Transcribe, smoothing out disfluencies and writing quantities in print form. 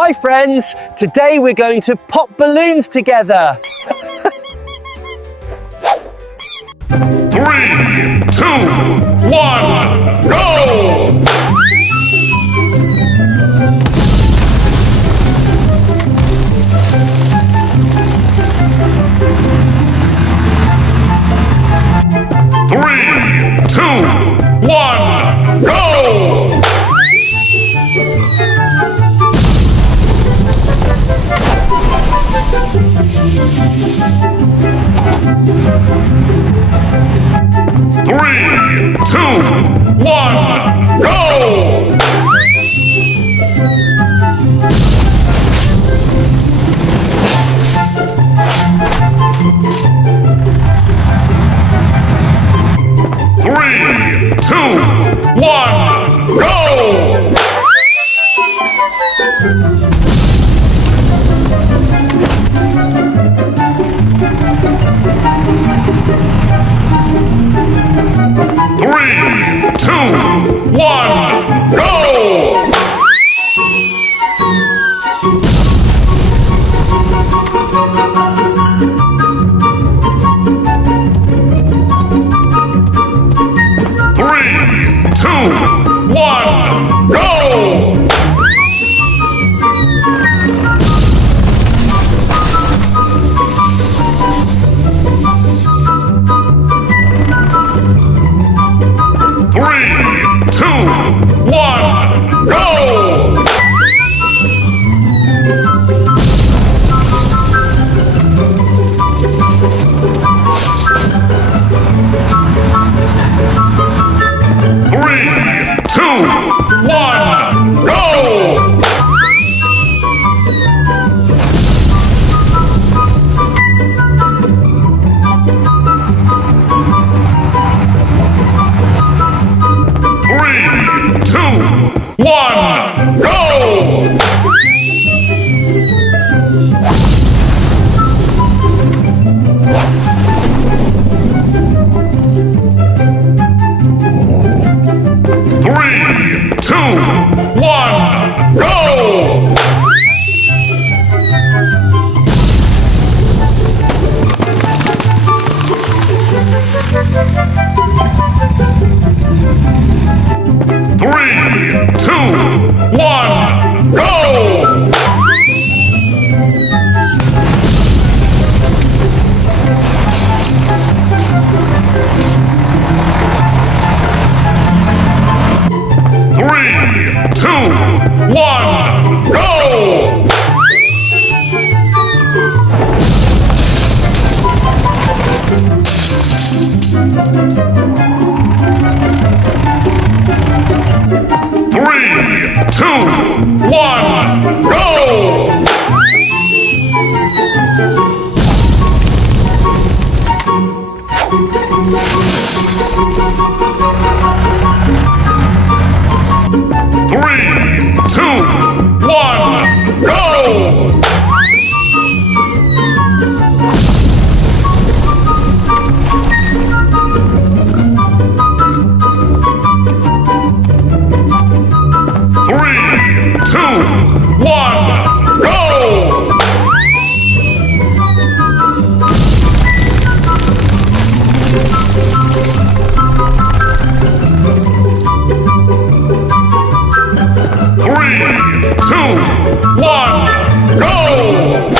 Hi friends, today we're going to pop balloons together. 3, 2, 1, go! Three, two, one, go! Three, two, one, go! Three, two, one, go! Three, two, one, go! Three, two, one, go! Three, two, one, go! Three, two, one, go! Three, two, one, go! Three, two, one, go! Three, two, one, go! Three, two, one, go! Three, two, one, go! Three, two, one, go! Three, two, one, go! Three, two, one, go!